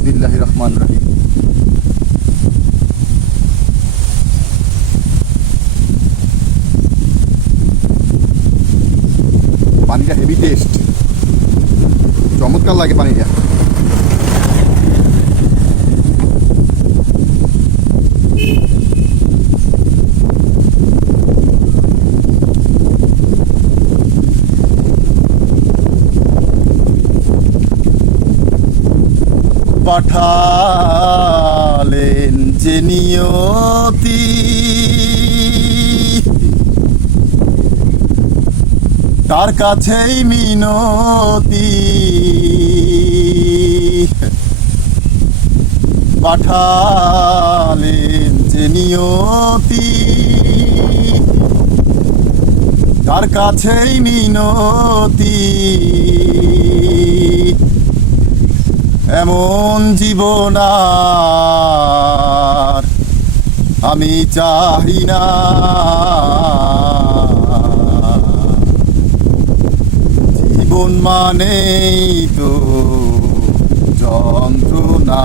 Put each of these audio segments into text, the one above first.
বিসমিল্লাহ রহমান রহিম পানিটা heavy taste চমৎকার লাগে পানিটা পাঠালেন যে নিয়তি। তার কাছেই মিনতি। পাঠালেন যে নিয়তি। তার কাছেই মিনতি। এমন জীবন আর আমি চাই না জীবন মানেই তো যন্ত্রণা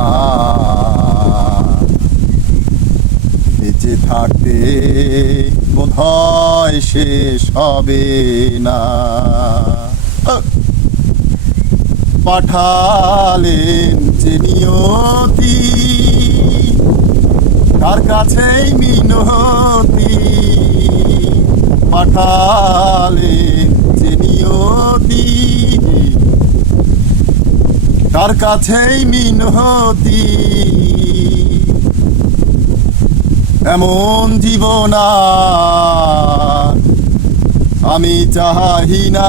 বেঁচে থাকতে বোধ হয় শেষ হবে না! পাঠালেন যে নিয়তি তার কাছেই মিনতি। পাঠালেন যে নিয়তি তার কাছেই মিনতি। এমন জীবন আমি চাহি না।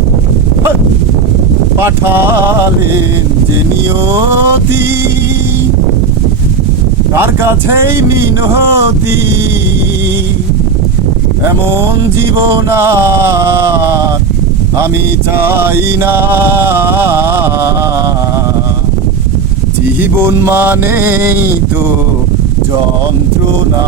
পাঠালেন যে নিয়তি তার কাছেই মিনতি এমন জীবন আমি চাই না। জীবন মানেই তো যন্ত্রণা।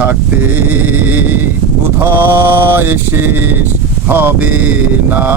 থাকতে বোধহয় শেষ হবে না।